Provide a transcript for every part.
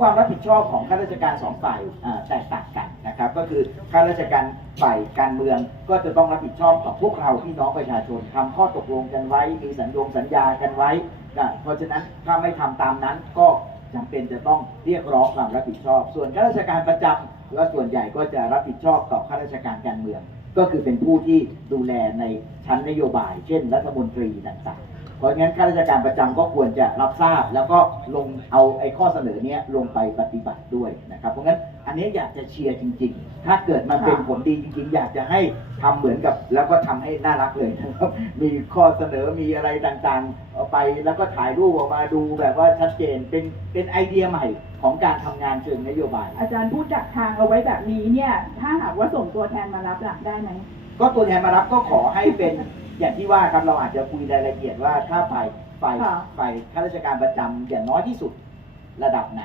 ความรับผิดชอบของข้าราชการสองฝ่ายแตกต่างกันนะครับ ก็คือข้าราชการฝ่ายการเมืองก็จะต้องรับผิดชอบต่อพวกเราพี่น้องประชาชนทำข้อตกลงกันไว้ มีสัญญงสัญญากันไว้ เพราะฉะนั้นถ้าไม่ทำตามนั้นก็จำเป็นจะต้องเรียกร้องความรับผิดชอบ ส่วนข้าราชการประจำก็ส่วนใหญ่ก็จะรับผิดชอบต่อข้าราชการการเมือง ก็คือเป็นผู้ที่ดูแลในชั้นนโยบาย เช่น รัฐมนตรีต่างๆ เพราะงั้นข้าราชการประจำก็ควรจะรับทราบ แล้วก็ลงเอาไอ้ข้อเสนอเนี้ยลงไปปฏิบัติด้วยนะครับ เพราะงั้นอันนี้อยากจะเชียร์จริง ๆ ถ้าเกิดมันเป็นผลดีจริง ๆ อยากจะให้ทำเหมือนกับ แล้วก็ทำให้น่ารักเลยนะครับ มีข้อเสนอมีอะไรต่างๆเอาไปแล้วก็ถ่ายรูปออกมาดูแบบว่าชัดเจนเป็นเป็นไอเดียใหม่ของการทำงานเชิงนโยบาย อาจารย์พูดดักทางเอาไว้แบบนี้เนี่ย ถ้าหากว่าส่งตัวแทนมารับหลักได้ไหมก็ตัวแทนมารับก็ขอให้เป็น อย่างที่ว่าครับเราอาจจะคุยรายละเอียดว่าถ้าฝ่ายฝ่ายค่ะฝ่ายข้าราชการประจำอย่างน้อยที่สุดระดับไหน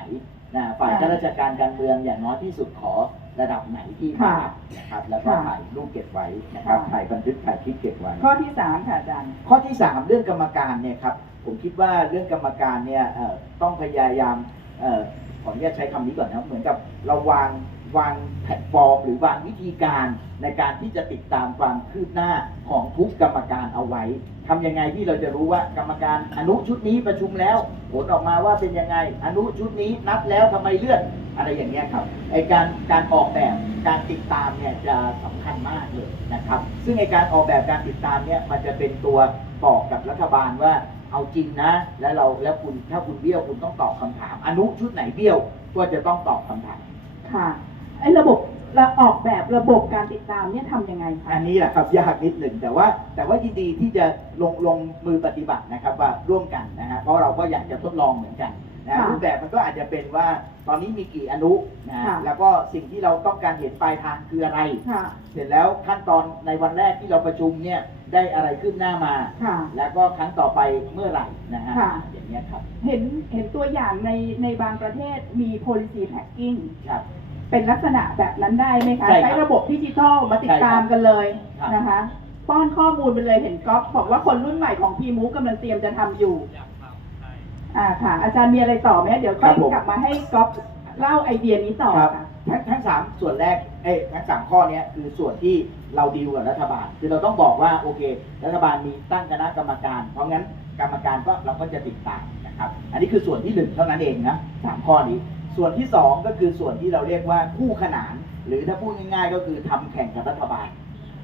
นะฝ่ายค่ะข้าราชการการเมืองอย่างน้อยที่สุดขอระดับไหนที่มาค่ะรับนะครับแล้วก็ค่ะ ถ่ายรูปเก็บไว้นะครับค่ะถ่ายบันทึกถ่ายคลิปเก็บไว้ ข้อที่สามค่ะอาจารย์ ข้อที่ 3 เรื่องกรรมการเนี่ยครับผมคิดว่าเรื่องกรรมการเนี่ยเอ่อต้องพยายามเอ่อขออนุญาตใช้คำนี้ก่อนนะเหมือนกับเราวาง วางแพลตฟอร์ม หรือวางวิธีการในการที่จะติดตามความคืบหน้าของทุกกรรมการเอาไว้ทำยังไงที่เราจะรู้ว่ากรรมการอนุชุดนี้ประชุมแล้ว ผลออกมาว่าเป็นยังไงอนุชุดนี้นัดแล้วทำไมเลื่อนอะไรอย่างเงี้ยครับไอการการออกแบบการติดตามเนี่ยจะสำคัญมากเลยนะครับ ซึ่งไอการออกแบบการติดตามเนี่ยมันจะเป็นตัวบอกกับรัฐบาลว่าเอาจริงนะ แล้วเราแล้วคุณถ้าคุณเบี้ยวคุณต้องตอบคำถาม อนุชุดไหนเบี้ยวก็จะต้องตอบคำถามค่ะ อ้ระบบระออกแบบระบบการติดตามเนี่ยทำยังไงคะ อันนี้แหละครับยากนิดหนึ่งแต่ว่าแต่ว่ายินดีที่จะลงลงมือปฏิบัตินะครับว่าร่วมกันนะฮะเพราะเราก็อยากจะทดลองเหมือนกันนะค่ะรูปแบบมันก็อาจจะเป็นว่าตอนนี้มีกี่อนุนะฮะค่ะ แล้วก็สิ่งที่เราต้องการเห็นปลายทางคืออะไร ค่ะ เสร็จแล้วขั้นตอนในวันแรกที่เราประชุมเนี่ยได้อะไรขึ้นหน้ามา ค่ะ แล้วก็ครั้งต่อไปเมื่อไหร่นะฮะค่ะ อย่างเงี้ยครับเห็นเห็นตัวอย่างในในบางประเทศมี policy tracking ครับ เป็นลักษณะแบบนั้นได้ไหมคะใช่ครับระบบดิจิทัลมาติดตามกันเลยครับ นะคะ ป้อนข้อมูลไปเลยเห็นก๊อฟบอกว่าคนรุ่นใหม่ของพีมูกำลังเตรียมจะทำอยู่อ่าค่ะ อาจารย์มีอะไรต่อไหมเดี๋ยวค่อยกลับมาให้ก๊อฟเล่าไอเดียนี้ต่อครับค่ะ ทั้งทั้งสามส่วนแรกเอ้ยทั้งสามข้อเนี้ยคือส่วนที่เราดีลกับรัฐบาล คือเราต้องบอกว่าโอเค รัฐบาลมีตั้งคณะกรรมการ เพราะงั้นกรรมการก็เราก็จะติดตามนะครับ อันนี้คือส่วนที่หนึ่งเท่านั้นเองนะสามข้อนี้ ส่วนที่สองก็คือส่วนที่เราเรียกว่าคู่ขนาน หรือถ้าพูดง่ายๆ ก็คือทำแข่งกับรัฐบาล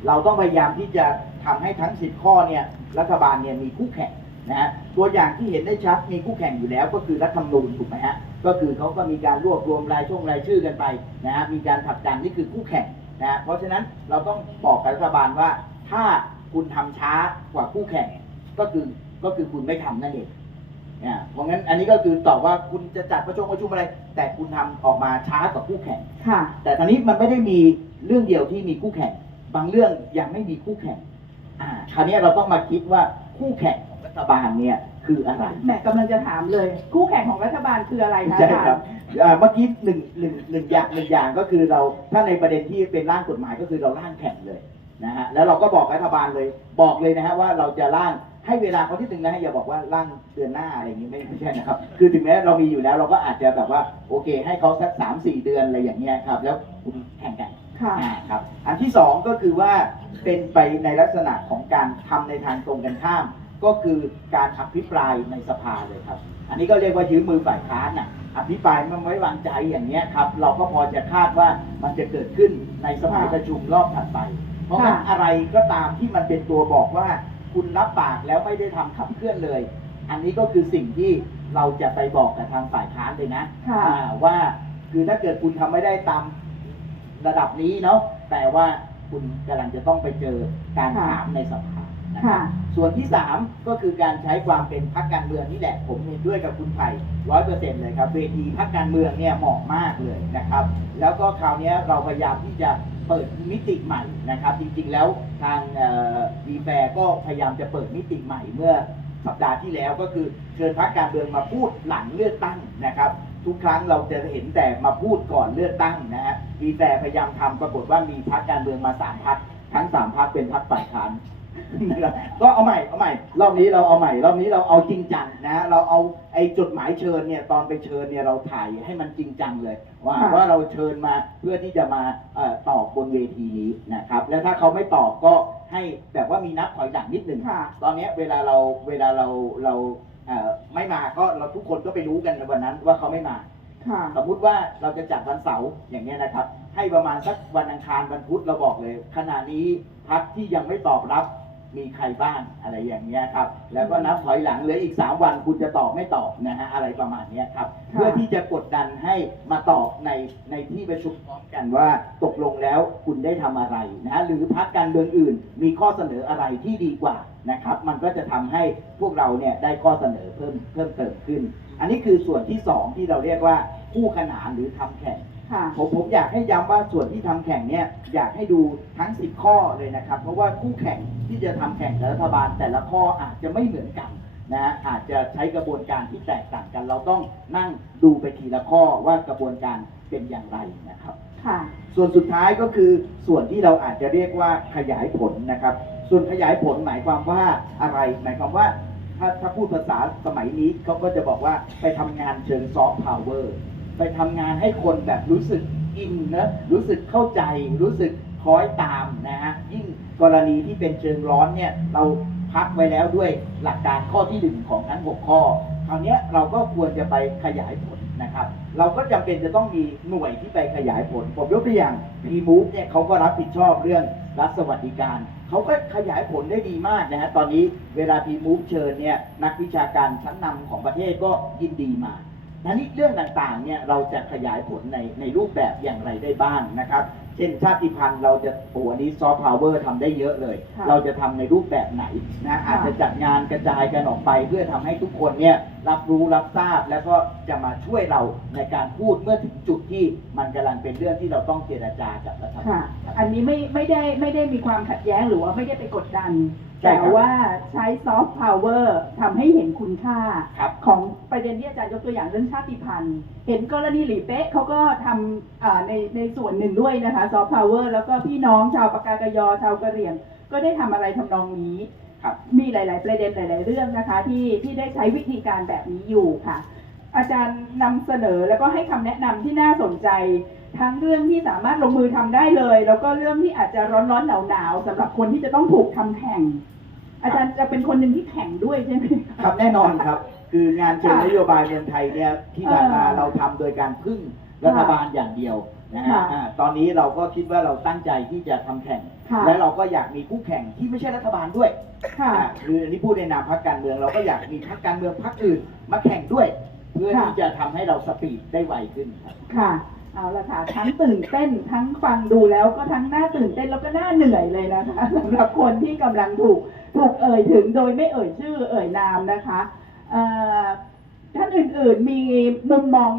เราต้องพยายามที่จะทำให้ทั้ง 10 ข้อเนี่ยรัฐบาลเนี่ยมีคู่แข่งนะฮะตัวอย่างที่เห็นได้ชัดมีคู่แข่งอยู่แล้ว ก็คือรัฐธรรมนูญถูกไหมฮะก็คือเขาก็มีการรวบรวมรายช่วงรายชื่อกันไปนะฮะมีการผลักดันนี่คือคู่แข่งนะฮะเพราะฉะนั้นเราต้องบอกกับรัฐบาลว่า ถ้าคุณทำช้ากว่าคู่แข่งก็คือก็คือคุณไม่ทำนั่นเองเนี่ยเพราะงั้นอันนี้ก็คือตอบว่าคุณจะจัดประชุมประชุมอะไร แต่คุณทำออกมาช้ากว่าคู่แข่ง ค่ะ แต่ตอนนี้มันไม่ได้มีเรื่องเดียวที่มีคู่แข่ง บางเรื่องยังไม่มีคู่แข่ง อ่า คราวนี้เราต้องมาคิดว่าคู่แข่งของรัฐบาลเนี่ยคืออะไรแหมกำลังจะถามเลย คู่แข่งของรัฐบาลคืออะไรคะใช่อาจารครับย์อ่าเมื่อกี้หนึ่งหนึ่งหนึ่งอย่างหนึ่งอย่างก็คือเราถ้าในประเด็นที่เป็นร่างกฎหมายก็คือเราร่างแข่งเลยนะฮะแล้วเราก็บอกรัฐบาลเลยบอกเลยนะฮะว่าเราจะร่าง ให้เวลาเขาที่หนึ่งนะฮะอย่าบอกว่าร่างเดือนหน้าอะไรอย่างนี้ไม่ไม่ใช่นะครับ คือถึงแม้เรามีอยู่แล้วเราก็อาจจะแบบว่าโอเค ให้เขาสักสามสี่เดือนอะไรอย่างเงี้ยครับ แล้วคุณแข่งกันค่ะ อ่าครับ อันที่สองก็คือว่าเป็นไปในลักษณะของการทำในทางตรงกันข้าม ก็คือการอภิปรายในสภาเลยครับ อันนี้ก็เรียกว่ายืมมือฝ่ายค้านน่ะอภิปรายไม่ไว้วางใจอย่างเนี้ยครับ เราก็พอจะคาดว่ามันจะเกิดขึ้นในสมัยค่ะ ประชุมรอบถัดไป เพราะงั้นค่ะอะไรก็ตามที่มันเป็นตัวบอกว่า คุณรับปากแล้วไม่ได้ทำขับเคลื่อนเลย อันนี้ก็คือสิ่งที่เราจะไปบอกกับทางฝ่ายค้านเลยนะค่ะอ่าว่าคือถ้าเกิดคุณทำไม่ได้ตามระดับนี้เนาะแต่ว่าคุณกำลังจะต้องไปเจอการค่ะถามในสภานะครับค่ะส่วนที่สามก็คือการใช้ความเป็นพรรคการเมืองนี่แหละ ผมเห็นด้วยกับคุณไผ่ร้อยเปอร์เซ็นต์เลยครับเวทีพรรคการเมืองเนี่ยเหมาะมากเลยนะครับ แล้วก็คราวเนี้ยเราพยายามที่จะ เปิดมิติใหม่นะครับ จริงๆแล้วทางดีแฟก็พยายามจะเปิดมิติใหม่เมื่อสัปดาห์ที่แล้วก็คือเชิญพักการเมืองมาพูดหลังเลือกตั้งนะครับ ทุกครั้งเราจะเห็นแต่มาพูดก่อนเลือกตั้งนะฮะดีแฟพยายามทำปรากฏว่ามีพักการเมืองมาสามพักทั้งสามพักเป็นพักฝ่ายค้าน ก็เอาใหม่เอาใหม่ รอบนี้เราเอาใหม่ รอบนี้เราเอาจริงจังนะฮะเราเอาไอ้จดหมายเชิญเนี่ยตอนไปเชิญเนี่ยเราถ่ายให้มันจริงจังเลย ว่าค่ะ ว่าเราเชิญมาเพื่อที่จะมาเอ่อตอบบนเวทีนี้นะครับ แล้วถ้าเขาไม่ตอบก็ให้แบบว่ามีนับถอยหลังนิดนึงค่ะ ตอนเนี้ยเวลาเราเวลาเราเราเอ่อไม่มาก็เราทุกคนก็ไปรู้กันในวันนั้นว่าเขาไม่มา ค่ะ สมมุติว่าเราจะจัดวันเสาร์อย่างเงี้ยนะครับ ให้ประมาณสักวันอังคารวันพุธเราบอกเลยขณะนี้พักที่ยังไม่ตอบรับ มีใครบ้างอะไรอย่างเงี้ยครับ แล้วก็นับถอยหลังเหลืออีก 3 วันคุณจะตอบไม่ตอบนะฮะอะไรประมาณเนี้ยครับค่ะเพื่อที่จะกดดันให้มาตอบในในที่ประชุมพร้อมกันว่าตกลงแล้วคุณได้ทำอะไรนะฮะหรือพักการเมืองอื่น มีข้อเสนออะไรที่ดีกว่านะครับ มันก็จะทำให้พวกเราเนี่ยได้ข้อเสนอเพิ่มเพิ่มเติมขึ้น อันนี้คือส่วนที่สองที่เราเรียกว่าคู่ขนานหรือทำแข่ง ค่ะ ผมผมอยากให้ย้ำว่าส่วนที่ทำแข่งเนี่ยอยากให้ดูทั้ง 10 ข้อเลยนะครับ เพราะว่าคู่แข่งที่จะทำแข่งกับรัฐบาล แต่ละข้ออาจจะไม่เหมือนกันนะฮะอาจจะใช้กระบวนการที่แตกต่างกัน เราต้องนั่งดูไปทีละข้อว่ากระบวนการเป็นอย่างไรนะครับ ค่ะ ส่วนสุดท้ายก็คือส่วนที่เราอาจจะเรียกว่าขยายผลนะครับ ส่วนขยายผลหมายความว่าอะไร หมายความว่าถ้าถ้าพูดภาษาสมัยนี้เขาก็จะบอกว่าไปทำงานเชิงซอฟต์พาวเวอร์ ไปทำงานให้คนแบบรู้สึกอินนะรู้สึกเข้าใจ รู้สึกคล้อยตามนะฮะยิ่งกรณีที่เป็นเชิงร้อนเนี่ยเราพักไว้แล้วด้วยหลักการข้อที่หนึ่งของทั้งหกข้อคราวนี้เราก็ควรจะไปขยายผลนะครับ เราก็จำเป็นจะต้องมีหน่วยที่ไปขยายผล ผมยกตัวอย่าง p m o v e เนี่ยเขาก็รับผิดชอบเรื่องรัฐสวัสดิการ เขาก็ขยายผลได้ดีมากนะฮะตอนนี้เวลา p m o v e เชิญเนี่ยนักวิชาการชั้นนำของประเทศก็ยินดีมา นันนี้เรื่องต่างๆเนี่ยเราจะขยายผลในในรูปแบบอย่างไรได้บ้างนะครับ เช่นชาติพันธุ์เราจะโอ้อันนี้ซอฟต์พาวเวอร์ทำได้เยอะเลย ค่ะเราจะทำในรูปแบบไหนนะอาจจะจัดงานกระจายกันออกไป เพื่อทำให้ทุกคนเนี่ยรับรู้รับทราบแล้วก็จะมาช่วยเราในการพูดเมื่อถึงจุดที่มันกำลังเป็นเรื่องที่เราต้องเจรจากับรัฐบาค่ะลครับ อันนี้ไม่ไม่ได้ไม่ได้มีความขัดแย้งหรือว่าไม่ได้ไปกดดัน ใช่ครับแต่ว่าใช้ซอฟต์พาวเวอร์ทำให้เห็นคุณค่า ครับ ของประเด็นที่อาจารย์ยกตัวอย่างเรื่องชาติพันธุ์ เห็นกรณีหลีเป๊ะเขาก็ทำอ่าในในส่วนหนึ่งด้วยนะคะซอฟต์พาวเวอร์แล้วก็พี่น้องชาวปากากยอชาวกะเหรี่ยง ก็ได้ทำอะไรทำนองนี้ ครับ มีหลาย ๆ ประเด็นหลาย ๆ เรื่องนะคะ ที่ที่ได้ใช้วิธีการแบบนี้อยู่ค่ะ อาจารย์นำเสนอแล้วก็ให้คำแนะนำที่น่าสนใจ ทั้งเรื่องที่สามารถลงมือทำได้เลย แล้วก็เรื่องที่อาจจะร้อนๆหนาวๆสำหรับคนที่จะต้องถูกทำแข่ง อาจารย์จะเป็นคนหนึ่งที่แข่งด้วยใช่ไหมะครับแน่นอนครับ คืองานเชิงค่ะนโยบายเมืองไทยเนี่ยที่ผ่านมาเออเราทำโดยการพึ่งรัฐบาลอย่างเดียวนะฮะค่ะอ่าตอนนี้เราก็คิดว่าเราตั้งใจที่จะทำแข่งค่ะและเราก็อยากมีคู่แข่งที่ไม่ใช่รัฐบาลด้วยค่ะอ่าคืออันนี้พูดในนามพรรคการเมือง เราก็อยากมีพรรคการเมืองพรรคอื่นมาแข่งด้วย เพื่อค่ะที่จะทำให้เราสปีดได้ไวขึ้นครับค่ะ เอาละค่ะทั้งตื่นเต้นทั้งฟังดูแล้วก็ทั้งหน้าตื่นเต้นแล้วก็หน้าเหนื่อยเลยนะคะสำหรับคนที่กำลังถูกถูกเอ่ยถึงโดยไม่เอ่ยชื่อเอ่ยนามนะคะท่านอื่นๆมีมุมมอง